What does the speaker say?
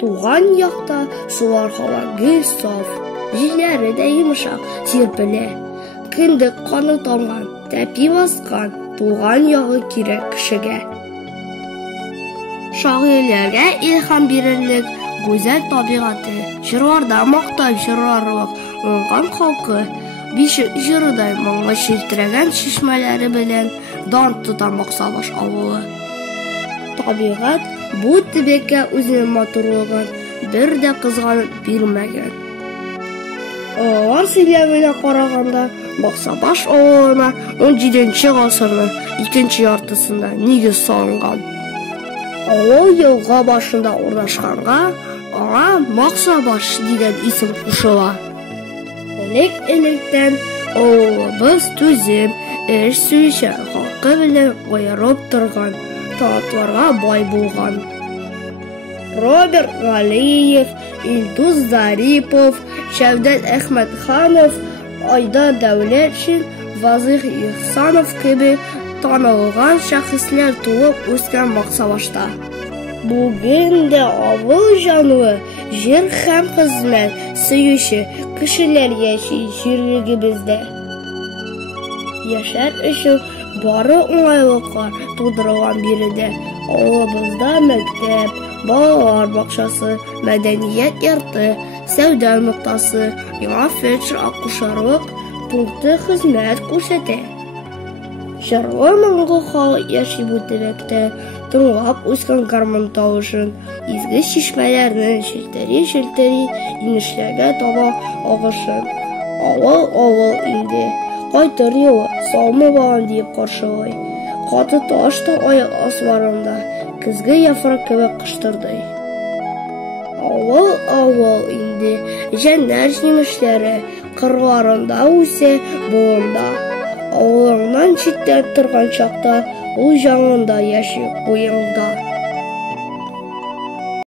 Туган якта сулар һава гел саф, җилләре дә йомшак, сирпелә. Кендек каны тамган, тәпи баскан, туган ягы кирәк кешегә. Шагыйрьләргә илһам бирерлек гүзәл табигаты, җырларда мактап җырларлык уңган халкы, бишек җырыдай моңлы челтерәгән чишмәләре белән дан тота Баксабаш авылы. Табигать бу төбәккә үзенең матурлыгын бер дә кызганып бирмәгән. Алар сөйләменә караганда, Баксабаш авылына 17нче гасырның 2нче яртысында нигез салынган. Авыл елга башында урнашканга, аңа Баксабаш дигән исем кушыла. Элек-электән авылыбыз түзем, эш сөючән халкы белән аерылып торган, талантларга бай булган. Роберт Галиев, Илдус Зарипов, Шәвдәт Әхмәтханов, Айдар Дәүләтшин, Вазыйх Ихсанов кеби танылган шәхесләр тулып үскән Баксабашта. Бүген дә авыл җанлы, җир һәм хезмәт сөюче кешеләр яши җирлегебездә. Яшәр өчен бары уңайлыклар тудырылган биредә. Авылыбызда мәктәп, балалар бакчасы, мәдәният йорты, сәүдә ноктасы, яңа фельдшер-акушерлык пункты хезмәт күрсәтә. Җырлы моңлы халык яши бу төбәктә, тыңлап үскән гармун тавышын, изге чишмәләрнең челтери-челтери инешләргә таба агышын. Авыл инде, кайтыр юлы, салмы балан диеп каршылый. Каты таш та аяк асларында, көзге яфрак кебек кыштырдый. Авыл инде, җәннәр җимешләре кырларында үсә буында. Авылыңнан читтә торган чакта, ул җанында яши куеңда.